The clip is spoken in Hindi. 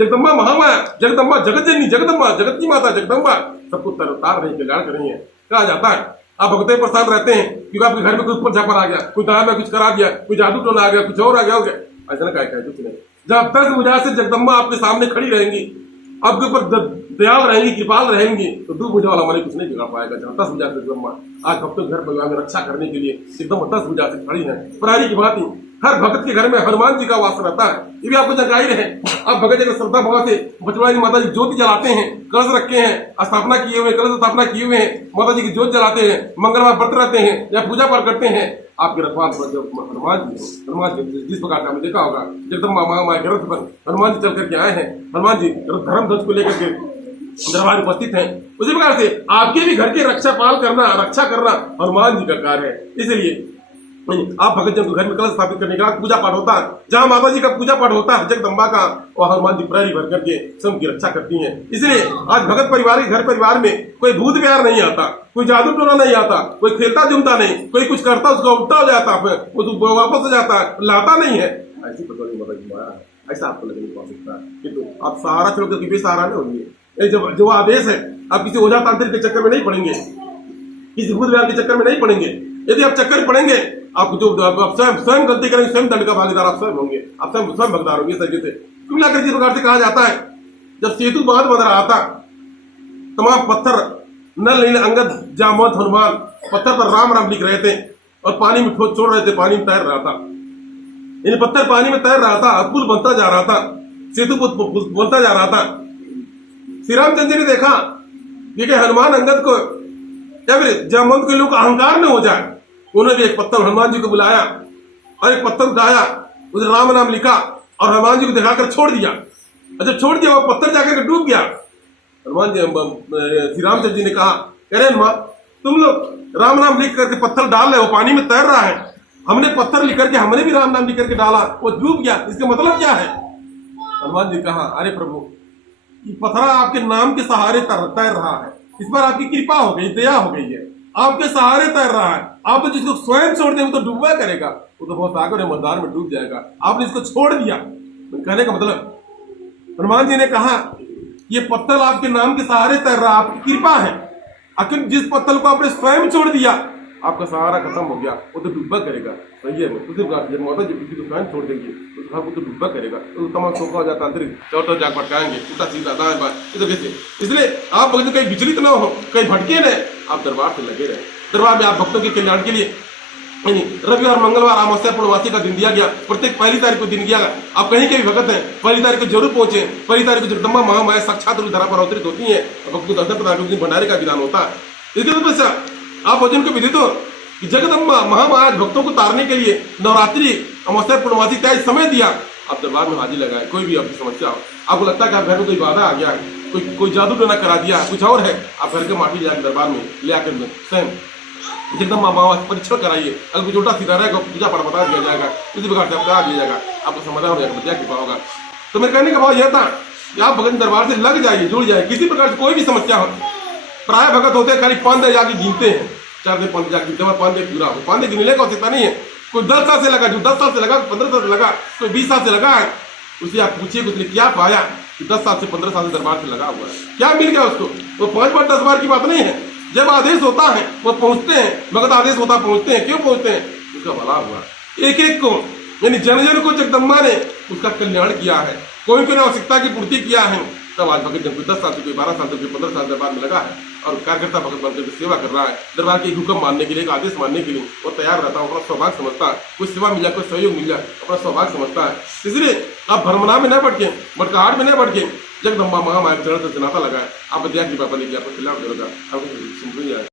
जगदम्बा महामाया, जगदम्बा जगत जननी, जगदम्बा जगत की माता, जगदम्बा सबको तार रही, कल्याण कर रही है। कहा जाता है आप भगते परेशान रहते हैं क्योंकि आपके घर में कोई ऊपर झापर आ गया, कोई गाय में कुछ करा दिया, कोई जादू टोना आ गया, कुछ और आ गया हो गया, ऐसा ना कहे कुछ नहीं। जब 10 बुझा से जगदम्बा आपके सामने खड़ी रहेंगी, आपके ऊपर दयाल रहेंगी, कृपाल रहेंगी, तो 2 बुझा वाला हमारे कुछ नहीं बिगाड़ पाएगा। जहाँ 10 बुझा से जगदम्बा आज भक्तों घर परिवार में रक्षा करने के लिए एकदम 10 बुझा से खड़ी है। प्रहरी की बात ही हर भक्त के घर में हनुमान जी का वास रहता है, ये भी आपको जानकारी रहे। आप भगत अगर श्रद्धा भाव से बचवाड़ी माता जी ज्योति जलाते हैं, कलश रखे हैं, स्थापना किए हुए, कलश स्थापना किए हुए हैं, माता जी की ज्योति जलाते हैं, मंगलवार व्रत रहते हैं या पूजा पाठ करते हैं, आपके रखवाल हनुमान जी जिस प्रकार का हमें देखा होगा जगदम्बा महामाया के रथ पर हनुमान जी चल करके आए हैं। हनुमान जी धर्म ध्वज को लेकर के दरबार में उपस्थित हैं। उसी प्रकार से आपके भी घर की रक्षा करना हनुमान जी का कार्य है। इसलिए आप भगत जन को घर में कलश स्थापित करने के बाद पूजा पाठ होता है, जहाँ माता जी का पूजा पाठ होता है जगदम्बा का, और हनुमान जी प्रहरी भर करके स्वयं की रक्षा करती हैं। इसलिए आज भगत परिवार के घर परिवार में कोई भूत प्यार नहीं आता, कोई जादू टोना नहीं आता, कोई खेलता जुमता नहीं, कोई कुछ करता उसका उल्टा हो जाता, वो वापस हो जाता, लाता नहीं है। ऐसी प्रकार माता जी माया है, ऐसा आपको लगने को सकता है। किंतु आप सहारा छोड़कर किसी सहारा नहीं होंगे। जब जो आदेश है आप किसी ओझा तांत्रिक के चक्कर में नहीं पड़ेंगे, किसी भूत प्यार के चक्कर में नहीं पड़ेंगे। यदि आप चक्कर पड़ेंगे, आप जो आप स्वयं गलती करेंगे, स्वयं दंड का भागीदार आप स्वयं होंगे, आप स्वयं भगदार होंगे तरीके से। क्यों लाकर जिस प्रकार से कहा जाता है जब सेतु बांध बन रहा था, तमाम पत्थर नल नील अंगद जामवंत हनुमान पत्थर पर राम राम लिख रहे थे और पानी में छोड़ रहे थे, पानी में तैर रहा था। इन पत्थर पानी में तैर रहा था, पुल बनता जा रहा था, सेतु बनता जा रहा था। श्री रामचंद्र ने देखा कि हनुमान अंगद को या फिर जामवंत के लोग अहंकार न हो जाए, उन्होंने भी एक पत्थर हनुमान जी को बुलाया और एक पत्थर उठाया, उसे राम नाम लिखा और हनुमान जी को दिखाकर छोड़ दिया। जब छोड़ दिया वो पत्थर जाकर डूब गया। हनुमान जी श्री रामचंद्र जी ने कहा, अरे हनुमान, तुम लोग राम नाम लिख करके पत्थर डाल रहे हो, पानी में तैर रहा है, हमने पत्थर लिख करके हमने भी राम नाम लिख करके डाला, वो डूब गया, इसका मतलब क्या है? हनुमान जी कहा, अरे प्रभु, ये पत्थर आपके नाम के सहारे तैर रहा है, इस पर आपकी कृपा हो गई, दया हो गई है, आपके सहारे तैर रहा है। आप तो जिसको स्वयं छोड़ दें वो तो डूबा करेगा, वो तो बहुत आगे मैदान में डूब जाएगा, आपने इसको छोड़ दिया। कहने का मतलब हनुमान जी ने कहा ये पत्थर आपके नाम के सहारे तैर रहा, आपकी कृपा है। आखिर जिस पत्थर को आपने स्वयं छोड़ दिया, आपका सहारा खत्म हो गया, वो तो डूबा करेगा। सही है, जब माता जी किसी को स्वयं छोड़ देंगे तो वो तो डूबा करेगा, तो तमाम सोखा हो जाता, अंतरिक चौथा जाग भटकाएंगे, उल्टा सीधा दाएं बाएं, तो कैसे? इसलिए आप भक्त कहीं विचलित न हो, कहीं भटके न, आप दरबार से लगे रहे। दरबार में आप भक्तों के कल्याण के लिए रविवार मंगलवार अमावस्या पूर्णवासी का दिन दिया गया, प्रत्येक 1 तारीख को दिन दिया गया। आप कहीं के भी भगत हैं, 1 तारीख को जरूर पहुंचे। 1 तारीख को जगदम्बा महामाया साक्षात रूप धरा पर अवतरित होती है और भक्तों को दर्शन प्रदान भंडारे का विधान होता है। इसके तपस्या आप भजन को विदित हो कि जगदम्बा महामाया भक्तों को तारने के लिए नवरात्रि अमावस्या पूर्णवासी क्या समय दिया, आप दरबार में हाजिर लगाए। कोई भी आपकी समस्या हो, आपको लगता है कि आप घर में कोई बाधा आ गया है, कोई जादू टोना करा दिया, कुछ और है, आप घर के माटी जाकर दरबार में ले आकर स्वयं जगदम्बा महामाया परीक्षण कराइए। अगर कुछ उल्टा सीधा रहेगा पूजा पाठ बता दिया जाएगा, इसी प्रकार से आप करा दिया जाएगा, आपको समाधान हो जाएगा, बच्चा कृपा होगा। तो मेरे कहने का भाव यह था कि आप भगत दरबार से लग जाइए, जुड़ जाए। किसी प्रकार से कोई भी समस्या हो, प्राय भगत होते हैं खाली 5 दिन जाके गिनते हैं, 4 दिन 5 दिन जाके 5 दिन पूरा हो, 5 दिन गिनने का आवश्यकता नहीं है। कोई 10 साल से लगा, जो 10 साल से लगा, 15 साल से लगा, कोई 20 साल से लगा है, उससे आप पूछिए उसने क्या पाया कि 10 साल से 15 साल से दरबार से लगा हुआ है, क्या मिल गया उसको? वो 5 बार 10 बार की बात नहीं है। जब आदेश होता है वो पहुंचते हैं, भगत आदेश होता पहुंचते हैं। क्यों पहुंचते हैं? उसका भला हुआ। एक एक को यानी जन जन को जगदम्बा ने उसका कल्याण किया है, कोई कोई आवश्यकता की पूर्ति किया है। तब आज भगत जन 10 साल से, कोई 12 साल से, कोई 15 साल दरबार में लगा है और कार्यकर्ता भगत बनकर के सेवा कर रहा है। दरबार के हुक्म मानने के लिए, एक आदेश मानने के लिए वो तैयार रहता है, अपना सौभाग्य समझता है। कोई सेवा मिल जाए, कोई सहयोग मिल जाए, अपना सौभाग्य समझता है। इसलिए आप भ्रमणा में न भटके, भटकाहट में न भटके, जगदम्बा महामाया के चरण से नाता लगाए। आप विद्या की कृपा बनेगी, आपको खिलाफ देगा, आपको सुन जाए।